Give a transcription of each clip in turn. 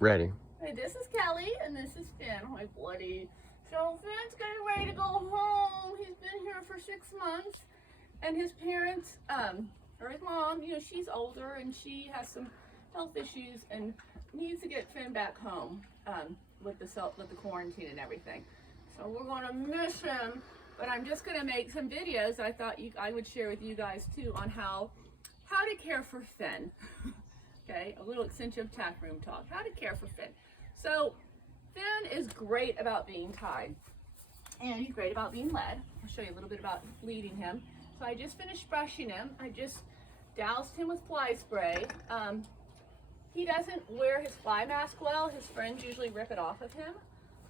Ready. Hey, this is Kelly, and this is Finn. Hi, buddy. So Finn's getting ready to go home. He's been here for 6 months, and his parents, or his mom, you know, she's older and she has some health issues and needs to get Finn back home with the quarantine and everything. So we're gonna miss him, but I'm just gonna make some videos I thought I would share with you guys too on how to care for Finn. Okay, a little extensive tack room talk. How to care for Finn. So Finn is great about being tied, and he's great about being led. I'll show you a little bit about leading him. So I just finished brushing him. I just doused him with fly spray. He doesn't wear his fly mask well. His friends usually rip it off of him.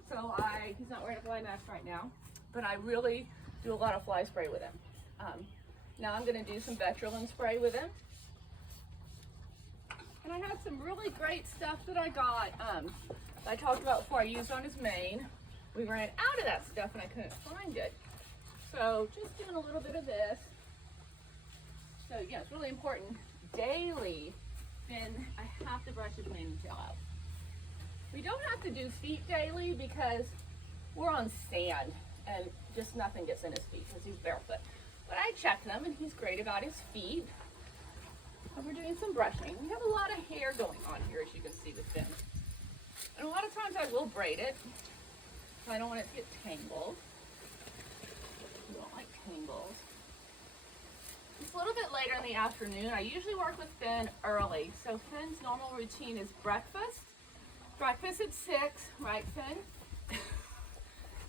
So he's not wearing a fly mask right now, but I really do a lot of fly spray with him. Now I'm gonna do some Vetrolin spray with him. And I have some really great stuff that I got, I talked about before I used on his mane. We ran out of that stuff and I couldn't find it. So just doing a little bit of this. So yeah, it's really important. Daily, then I have to brush his mane and tail out. We don't have to do feet daily because we're on sand and just nothing gets in his feet because he's barefoot. But I check them and he's great about his feet. And we're doing some brushing. We have a lot of hair going on here, as you can see with Finn. And a lot of times I will braid it. So I don't want it to get tangled. I don't like tangles. It's a little bit later in the afternoon. I usually work with Finn early. So Finn's normal routine is breakfast. Breakfast at 6, right, Finn?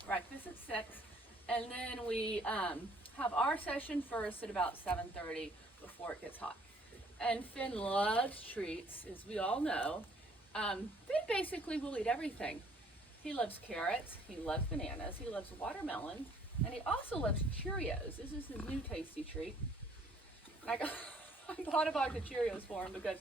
Breakfast at 6. And then we have our session first at about 7:30 before it gets hot. And Finn loves treats, as we all know. Finn basically will eat everything. He loves carrots, he loves bananas, he loves watermelon, and he also loves Cheerios. This is his new tasty treat. I bought a box of Cheerios for him because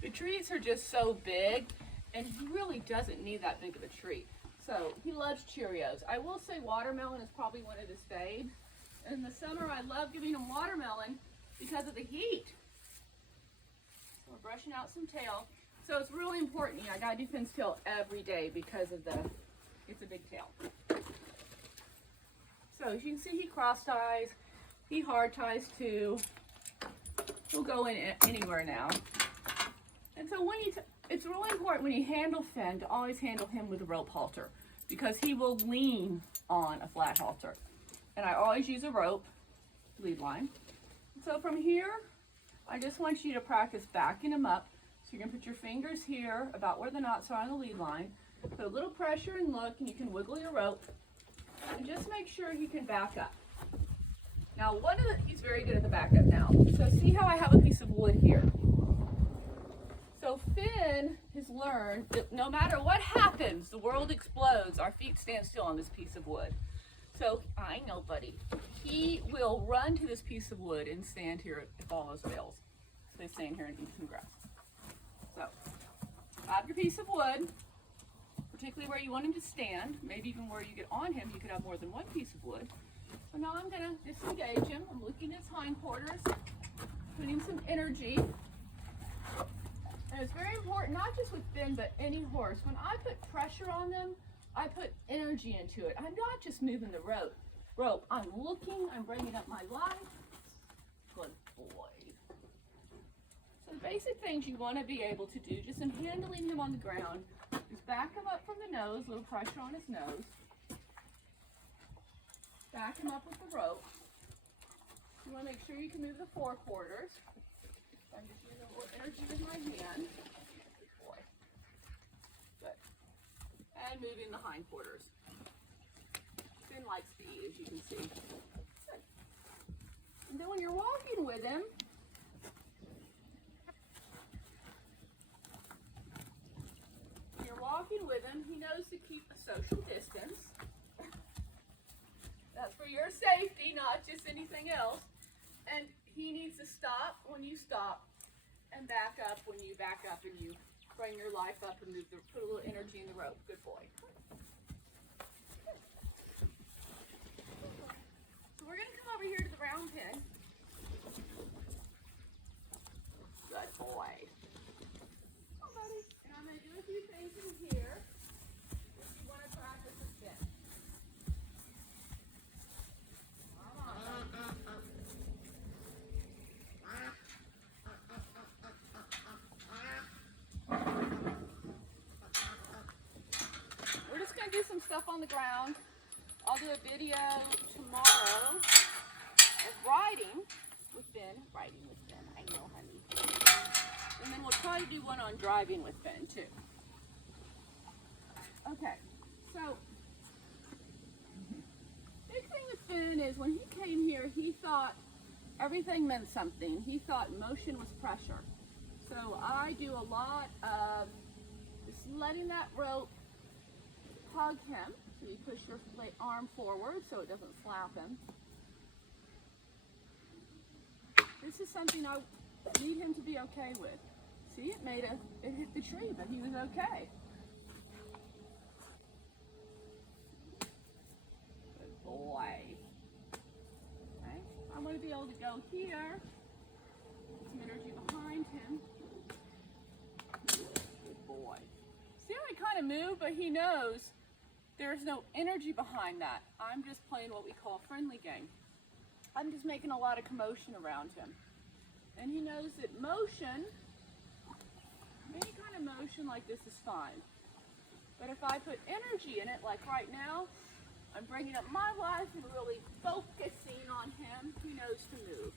the treats are just so big, and he really doesn't need that big of a treat. So he loves Cheerios. I will say watermelon is probably one of his faves. In the summer, I love giving him watermelon because of the heat. So we're brushing out some tail. So it's really important. I gotta do Finn's tail every day because of it's a big tail. So as you can see, he cross ties, he hard ties too. He'll go in anywhere now. And so it's really important when you handle Finn to always handle him with a rope halter because he will lean on a flat halter. And I always use a rope lead line. So from here, I just want you to practice backing him up. So you're gonna put your fingers here about where the knots are on the lead line. Put a little pressure and look, and you can wiggle your rope. And just make sure he can back up. Now he's very good at the backup now. So see how I have a piece of wood here. So Finn has learned that no matter what happens, the world explodes, our feet stand still on this piece of wood. So I know, buddy, he will run to this piece of wood and stand here if all else fails. So they stand here and eat some grass. So have your piece of wood, particularly where you want him to stand, maybe even where you get on him, you could have more than one piece of wood. So now I'm gonna disengage him. I'm looking at his hindquarters, putting some energy. And it's very important, not just with Finn, but any horse. When I put pressure on them, I put energy into it. I'm not just moving the rope. I'm looking, I'm bringing up my line. Good boy. So the basic things you want to be able to do, just in handling him on the ground, is back him up from the nose, a little pressure on his nose. Back him up with the rope. You want to make sure you can move the forequarters. I'm just using a little energy with my hand. Good boy. Good. And moving the hindquarters. Finn likes to eat, as you can see. Good. And then when you're walking with him, he knows to keep a social distance. That's for your safety, not just anything else. And he needs to stop when you stop and back up when you back up, and you bring your life up and put a little energy in the rope. Good boy. So we're going to come over here to the round pen. Good boy. Oh, buddy. And I'm going to do a few things in do some stuff on the ground. I'll do a video tomorrow of riding with Ben. I know, honey. And then we'll try to do one on driving with Ben too. Okay, so big thing with Ben is when he came here, he thought everything meant something. He thought motion was pressure. So I do a lot of just letting that rope hug him. So you push your arm forward so it doesn't slap him. This is something I need him to be okay with. See, it hit the tree, but he was okay. Good boy. Okay, I'm going to be able to go here. Some energy behind him. Good boy. See how I kind of move, but he knows there's no energy behind that. I'm just playing what we call friendly game. I'm just making a lot of commotion around him. And he knows that motion, any kind of motion like this is fine. But if I put energy in it, like right now, I'm bringing up my life and really focusing on him, he knows to move.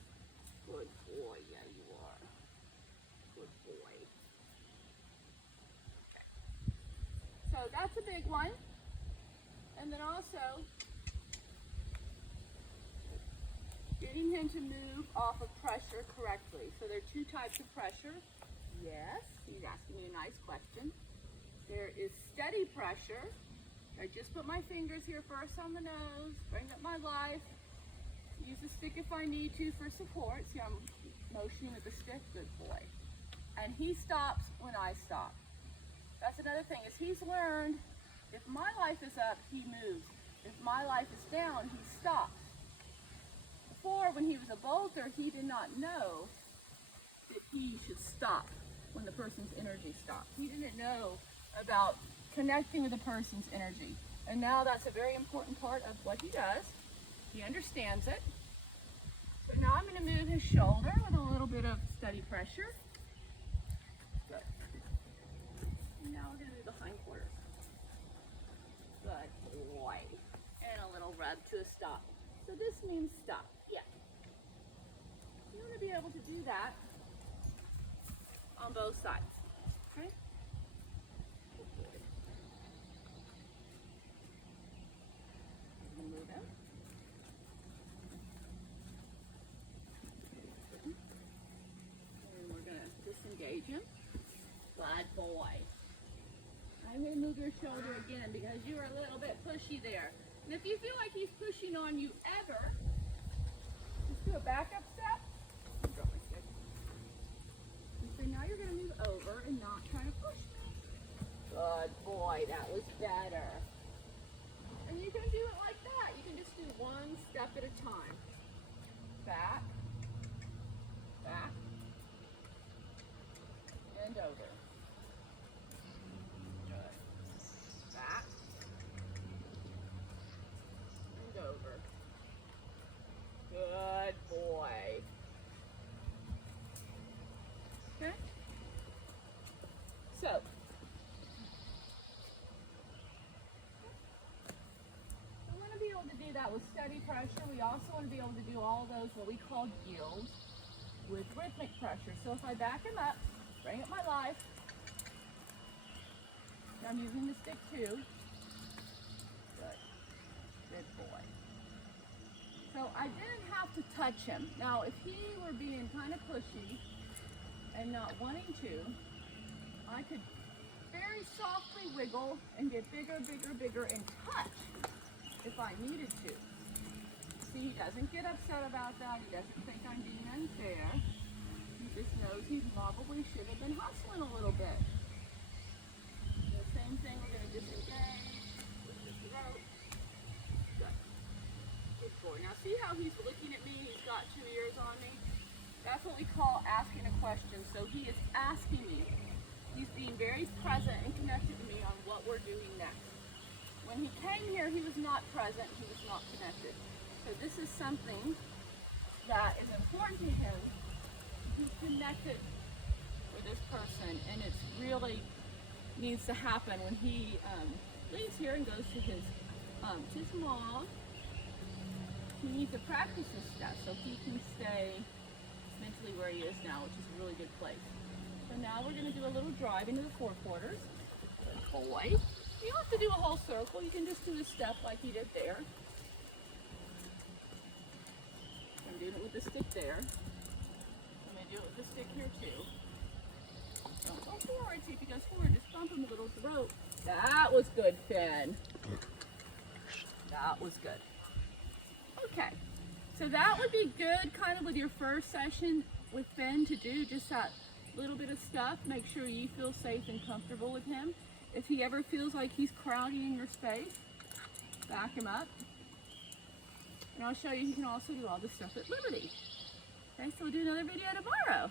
Good boy, yeah you are. Good boy. Okay. So that's a big one. And then also, getting him to move off of pressure correctly. So there are two types of pressure. Yes, he's asking me a nice question. There is steady pressure. I just put my fingers here first on the nose, bring up my life, use the stick if I need to for support. See, I'm motioning with the stick, good boy. And he stops when I stop. That's another thing, is he's learned if my life is up, he moves. If my life is down, he stops. Before, when he was a bolter, he did not know that he should stop when the person's energy stopped. He didn't know about connecting with the person's energy. And now that's a very important part of what he does. He understands it. So now I'm going to move his shoulder with a little bit of steady pressure. Good. And now we're going to do the hindquarters. Good boy. And a little rub to a stop. So this means stop. Yeah. You want to be able to do that on both sides. Okay? Good boy. Move him. And we're going to disengage him. Good boy. I'm going to move your shoulder again because you were a little bit pushy there. And if you feel like he's pushing on you ever, just do a backup step. Drop my stick. And so now you're going to move over and not try to push me. Good boy, that was better. And you can do it like that. You can just do one step at a time. Back, back, and over. Back and over. Good boy. Okay? So, we want to be able to do that with steady pressure. We also want to be able to do all those what we call yields with rhythmic pressure. So if I back him up, bring up my life, I'm using the stick too. Good. Good boy. So I didn't have to touch him. Now, if he were being kind of pushy and not wanting to, I could very softly wiggle and get bigger, bigger, bigger and touch if I needed to. See, he doesn't get upset about that. He doesn't think I'm being unfair. He just knows he probably should have been hustling a little bit. Same thing, we're going to disengage with this rope. Good. Good boy. Now see how he's looking at me? He's got 2 ears on me. That's what we call asking a question. So he is asking me. He's being very present and connected to me on what we're doing next. When he came here, he was not present. He was not connected. So this is something that is important to him. He's connected with this person, and it's really needs to happen when he leaves here and goes to his mom. He needs to practice this stuff so he can stay mentally where he is now, which is a really good place. So now we're going to do a little drive into the forequarters. Good boy. You don't have to do a whole circle. You can just do a step like you did there. I'm doing it with the stick there. I'm going to do it with the stick here too. Don't go forward. See if he goes forward. Just bump him a little throat. That was good, Finn. That was good. Okay. So that would be good kind of with your first session with Finn to do just that little bit of stuff. Make sure you feel safe and comfortable with him. If he ever feels like he's crowding in your space, back him up. And I'll show you he can also do all this stuff at Liberty. Okay, so we'll do another video tomorrow.